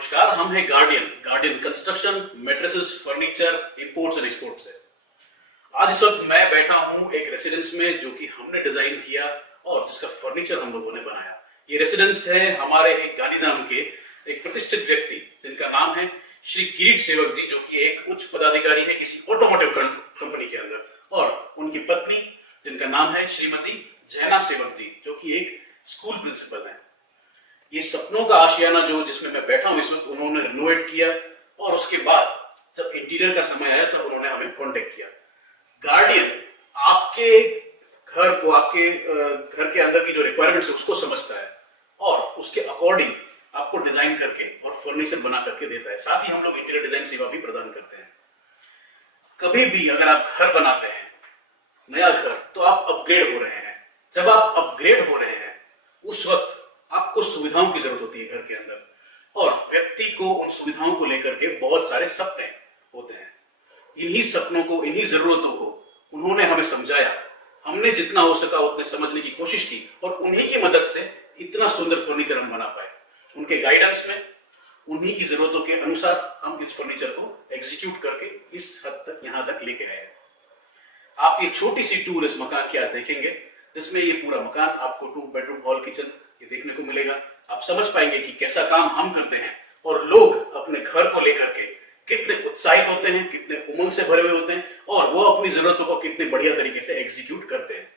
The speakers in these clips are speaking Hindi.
नमस्कार, हम हैं Guardian Construction, mattresses, furniture, imports and exports है। आज इस वक्त मैं बैठा हूं एक रेसिडेंस में जो कि हमने डिजाइन किया और जिसका फर्नीचर हम लोगों ने बनाया। ये रेसिडेंस है हमारे एक गांधीधाम के एक प्रतिष्ठित व्यक्ति जिनका नाम है श्री किरीट सेवक जी, जो कि एक उच्च पदाधिकारी है किसी ऑटोमोटिव कंपनी के अंदर, और उनकी पत्नी जिनका नाम है श्रीमती जैना सेवक जी, जो कि एक स्कूल प्रिंसिपल है। ये सपनों का आशियाना जो जिसमें मैं बैठा हूं इस वक्त, उन्होंने रिनोवेट किया और उसके बाद जब इंटीरियर का समय आया तब उन्होंने हमें कांटेक्ट किया। गार्डियन आपके घर को, आपके घर के अंदर की जो रिक्वायरमेंट्स है उसको समझता है और उसके अकॉर्डिंग आपको डिजाइन करके और फर्नीचर बना करके देता है। साथ ही हम लोग इंटीरियर डिजाइन सेवा भी प्रदान करते हैं। कभी भी अगर आप घर बनाते हैं, नया घर, तो आप अपग्रेड हो रहे हैं। जब आप अपग्रेड हो रहे हैं उस वक्त आपको सुविधाओं की जरूरत होती है घर के अंदर, और व्यक्ति को उन सुविधाओं को लेकर के बहुत सारे सपने होते हैं। इन्हीं सपनों को, इन्हीं जरूरतों को उन्होंने हमें समझाया। हमने जितना हो सका उतने समझने की कोशिश की और उन्हीं की मदद से इतना सुंदर फर्नीचर हम बना पाए। उनके गाइडेंस में, उन्हीं की जरूरतों के अनुसार हम इस फर्नीचर को एग्जीक्यूट करके इस हद तक, यहां तक लेके आए हैं। आप ये छोटी सी टूर इस मकान की आज देखेंगे, जिसमें ये पूरा मकान आपको 2 बेडरूम हॉल किचन ये देखने को मिलेगा। आप समझ पाएंगे कि कैसा काम हम करते हैं और लोग अपने घर को लेकर के कितने उत्साहित होते हैं, कितने उमंग से भरे हुए होते हैं और वो अपनी जरूरतों को कितने बढ़िया तरीके से एग्जीक्यूट करते हैं।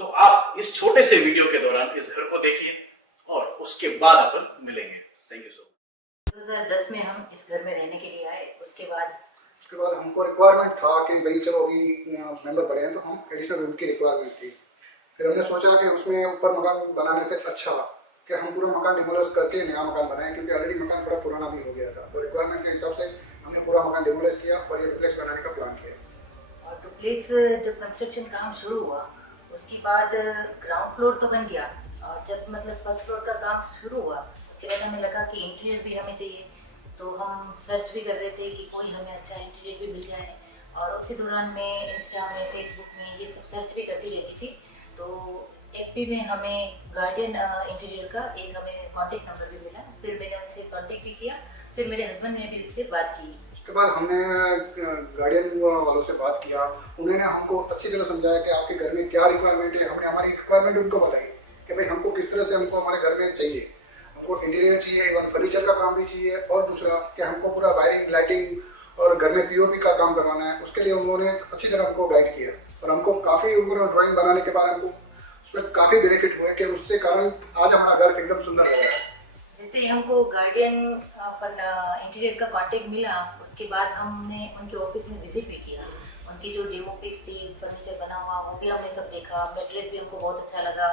तो आप इस छोटे से वीडियो के दौरान इस घर को देखिए और उसके बाद अपन मिलेंगे। Thank you so much. 2010 में हम इस घर में रहने के लिए आए। उसके बाद हमको रिक्वायरमेंट था कि भाई चलो अभी मेंबर बढ़े हैं तो हम एडिशनल रूम की रिक्वायरमेंट थी। फिर हमने सोचा कि उसमें ऊपर मकान बनाने से अच्छा कि हम पूरा मकान डिमोलिश करके नया मकान बनाएं, क्योंकि ऑलरेडी मकान बड़ा पुराना भी हो गया था। तो रिक्वायरमेंट के हिसाब से हमने पूरा मकान डिमोलिश किया और ये डुप्लेक्स बनाने का प्लान किया। और डुप्लेक्स जब कंस्ट्रक्शन काम शुरू हुआ उसके बाद ग्राउंड फ्लोर तो बन गया, और जब मतलब फर्स्ट फ्लोर का काम शुरू हुआ उसके बाद हमें लगा कि इंटीरियर भी हमें चाहिए। तो हम सर्च भी कर रहे थे कि कोई हमें अच्छा इंटीरियर भी मिल जाए, और उसी दौरान में इंस्टा में, फेसबुक में ये सब सर्च भी करती रहती थी। तो एफपी में हमें गार्डियन इंटीरियर का एक हमें कांटेक्ट नंबर भी मिला। फिर मैंने उनसे कांटेक्ट भी किया, फिर मेरे हस्बैंड ने भी उससे बात की। उसके बाद हमने गार्डियन वालों से बात किया। उन्होंने हमको अच्छी तरह समझाया कि आपके घर में क्या रिक्वायरमेंट है। हमने हमारी रिक्वायरमेंट उनको बताई कि भाई हमको किस तरह से हमको हमारे घर में चाहिए। हमको इंटीरियर चाहिए, इवन फर्नीचर का काम भी चाहिए, और दूसरा कि हमको पूरा वायरिंग, लाइटिंग और घर में पीओपी का काम करवाना है। उसके लिए उन्होंने अच्छी तरह हमको गाइड किया और हमको काफ़ी ड्राइंग बनाने के बाद हमको उसमें काफ़ी बेनिफिट हुए कि उससे कारण आज हमारा घर एकदम सुंदर लग रहा है। जैसे हमको गार्डियन इंटीरियर का कांटेक्ट मिला उसके बाद हमने उनके ऑफिस में विजिट भी किया। उनकी जो डेमो पीस थी फर्नीचर बना हुआ वो भी हमने सब देखा। मैट्रेस भी हमको बहुत अच्छा लगा,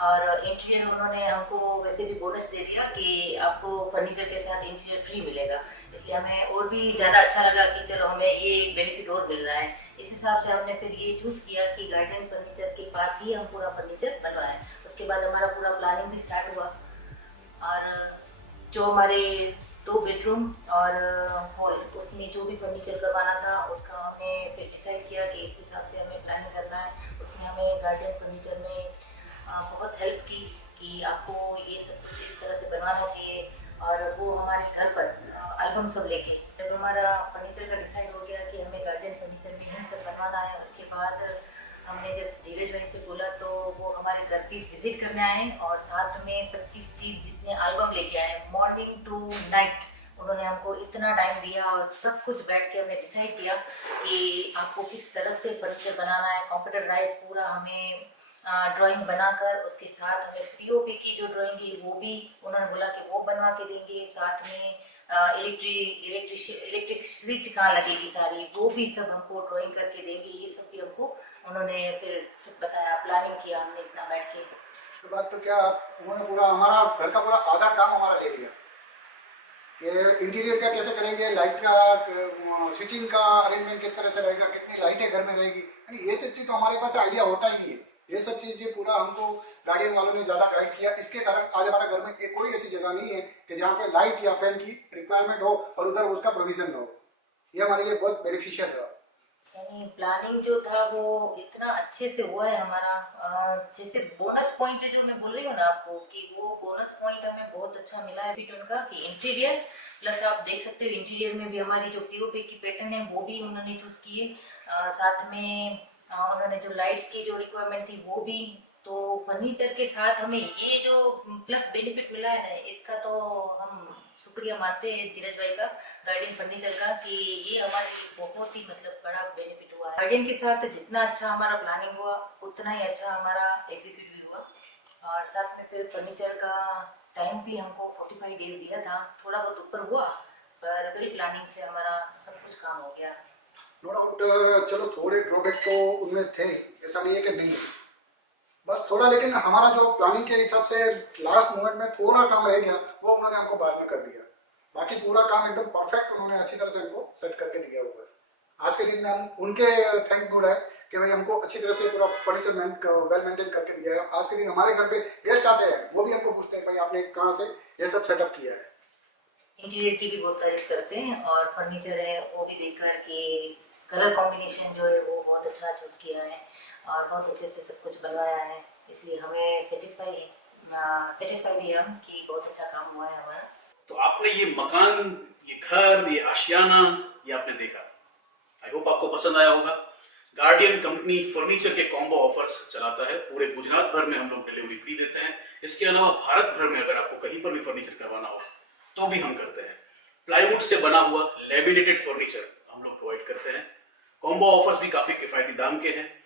और इंटीरियर उन्होंने हमको वैसे भी बोनस दे दिया कि आपको फर्नीचर के साथ इंटीरियर फ्री मिलेगा। इसलिए हमें और भी ज़्यादा अच्छा लगा कि चलो हमें ये एक बेनिफिट और मिल रहा है। इस हिसाब से हमने फिर ये चूज़ किया कि गार्डियन फर्नीचर के पास ही हम पूरा फर्नीचर बनवाएं। उसके बाद हमारा पूरा प्लानिंग भी स्टार्ट हुआ, और जो हमारे 2 बेडरूम और हॉल उसमें जो भी फर्नीचर करवाना था उसका हमने फिर डिसाइड किया कि इस हिसाब से हमें प्लानिंग करना है। उसमें हमें गार्डियन फर्नीचर में बहुत हेल्प की कि आपको ये सब कुछ इस तरह से बनवाना चाहिए, और वो हमारे घर पर एल्बम सब लेके जब हमारा फर्नीचर का डिसाइड हो गया कि हमें गार्डियन फर्नीचर में ही सब बनवाना है, उसके बाद हमने जब धीरज भाई से बोला तो वो हमारे घर भी विजिट करने आए और साथ में 25-30 जितने एल्बम लेके आए। मॉर्निंग टू नाइट उन्होंने हमको इतना टाइम दिया और सब कुछ बैठ के हमने डिसाइड किया कि आपको किस तरह से फर्नीचर बनाना है। कंप्यूटराइज पूरा हमें ड्राइंग बनाकर उसके साथ हमें पीओपी की जो ड्राइंग है वो भी उन्होंने बोला कि वो बनवा के देंगे। साथ में इलेक्ट्रिक स्विच कहाँ लगेगी सारी वो भी सब हमको ड्राइंग करके देंगे। ये सब भी हमको उन्होंने फिर सब बताया, प्लानिंग किया हमने इतना बैठ के। उसके बाद तो क्या उन्होंने पूरा हमारा घर का पूरा आधा काम हमारा ले लिया कि इंटीरियर का कैसे करेंगे, लाइट का, स्विचिंग का अरेंजमेंट किस तरह से रहेगा, कितनी लाइटें घर में रहेगी, यानी ये सब चीज़ तो हमारे पास आइडिया होता ही नहीं है। ये सब चीज़ें पूरा हमको गार्डियन वालों ने ज़्यादा गाइड किया। इसके कारण आज हमारे घर में कोई ऐसी जगह नहीं है कि जहाँ पे लाइट या फैन की रिक्वायरमेंट हो और उधर उसका प्रोविजन हो। ये हमारे लिए बहुत बेनिफिशियल रहा। यानी प्लानिंग जो था वो इतना अच्छे से हुआ है हमारा। जैसे बोनस पॉइंट जो मैं बोल रही हूँ ना आपको कि वो बोनस पॉइंट हमें बहुत अच्छा मिला है फिट उनका कि इंटीरियर प्लस आप देख सकते हो इंटीरियर में भी हमारी जो पीओपी की पैटर्न है वो भी उन्होंने चूज की है। साथ में उन्होंने जो लाइट्स की जो रिक्वायरमेंट थी वो भी। तो फर्नीचर के साथ हमें ये जो प्लस बेनिफिट मिला है ना इसका तो हम शुक्रिया मानते हैं धीरज भाई का गार्डियन फर्नीचर का कि ये हमारे लिए बहुत ही मतलब बड़ा बेनिफिट हुआ है। गार्डियन के साथ जितना अच्छा हमारा प्लानिंग हुआ उतना ही अच्छा हमारा एग्जीक्यूट भी हुआ। और साथ में फिर फर्नीचर का टाइम भी हमको 45 डेज दिया था, थोड़ा बहुत ऊपर हुआ पर वेल प्लानिंग से हमारा सब कुछ काम हो गया। नो डाउट, चलो थोड़े ड्रॉबैक तो उनमें थे, ऐसा नहीं है कि नहीं, बस थोड़ा, लेकिन हमारा जो प्लानिंग के हिसाब से लास्ट मोमेंट में थोड़ा काम रह गया वो उन्होंने हमको बाद में कर दिया। बाकी पूरा काम एकदम परफेक्ट उन्होंने अच्छी तरह से हमको सेट करके दिया हुआ है। आज के दिन में हम उनके थैंक गुड है कि भाई हमको अच्छी तरह से पूरा फर्नीचर वेल मेंटेन करके दिया है। आज के दिन हमारे घर पे गेस्ट आते हैं वो भी हमको पूछते हैं भाई आपने कहाँ से ये सब सेटअप किया है। इंटीरियर की भी बहुत तारीफ करते हैं और फर्नीचर है वो भी देखकर कि कलर कॉम्बिनेशन जो है वो बहुत अच्छा चूज किया है और बहुत अच्छे से सब कुछ बनवाया है, इसलिए हमें सेटिस्फाई भी हम कि बहुत अच्छा काम हुआ है हमारा। तो आपने ये मकान, ये घर, ये आशियाना, ये आपने देखा। आई होप आपको पसंद आया होगा। गार्डियन कंपनी फर्नीचर के कॉम्बो ऑफर्स चलाता है। पूरे गुजरात भर में हम लोग डिलीवरी फ्री देते हैं। इसके अलावा भारत भर में अगर आपको कहीं पर भी फर्नीचर करवाना हो तो भी हम करते हैं। प्लाईवुड से बना हुआ लेमिनेटेड फर्नीचर हम लोग प्रोवाइड करते हैं। कॉम्बो ऑफर्स भी काफी किफायती दाम के हैं।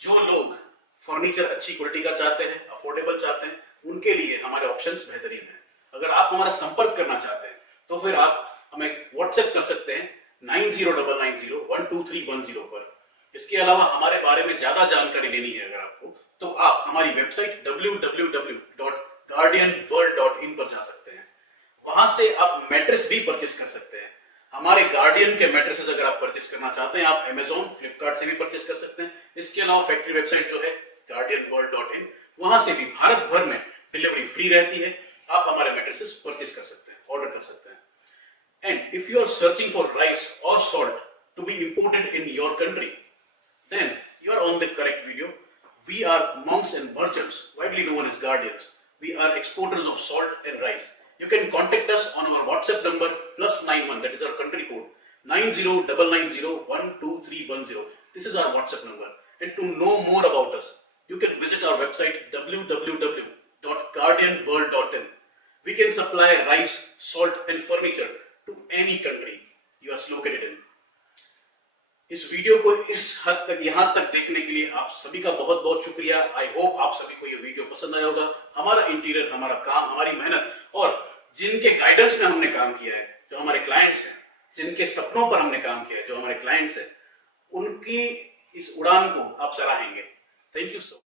जो लोग फर्नीचर अच्छी क्वालिटी का चाहते हैं, अफोर्डेबल चाहते हैं, उनके लिए हमारे ऑप्शंस बेहतरीन हैं। अगर आप हमारा संपर्क करना चाहते हैं तो फिर आप हमें व्हाट्सएप कर सकते हैं 9099012310 पर। इसके अलावा हमारे बारे में ज्यादा जानकारी लेनी है अगर आपको तो आप हमारी वेबसाइट www.guardianworld.in पर जा सकते हैं। वहां से आप मैट्रेस भी परचेस कर सकते हैं। हमारे गार्डियन के मैट्रेसेस अगर आप परचेस करना चाहते हैं आप Amazon, फ्लिपकार्ट से भी परचेस कर सकते हैं। इसके अलावा फैक्ट्री वेबसाइट जो है guardianworld.in, वहां से भी भारत भर में डिलीवरी फ्री रहती है। आप हमारे मैट्रेसेस परचेस कर सकते हैं, ऑर्डर कर सकते हैं। And if you are searching for rice और salt to be imported in your country, then you are on the correct video. We are monks and merchants, widely known as guardians. We are exporters of salt and rice. You can contact us on our WhatsApp number +91, that is our country code 9099012310. This is our WhatsApp number. And to know more about us, you can visit our website www.guardianworld.in. We can supply rice, salt and furniture to any country you are located in. इस वीडियो को इस हद तक यहां तक देखने के लिए आप सभी का बहुत बहुत शुक्रिया। आई होप आप सभी को ये वीडियो पसंद आया होगा। हमारा इंटीरियर, हमारा काम, हमारी मेहनत और जिनके गाइडेंस में हमने काम किया है, जो हमारे क्लाइंट्स हैं, जिनके सपनों पर हमने काम किया है, जो हमारे क्लाइंट्स हैं, उनकी इस उड़ान को आप सराहेंगे। Thank you so much.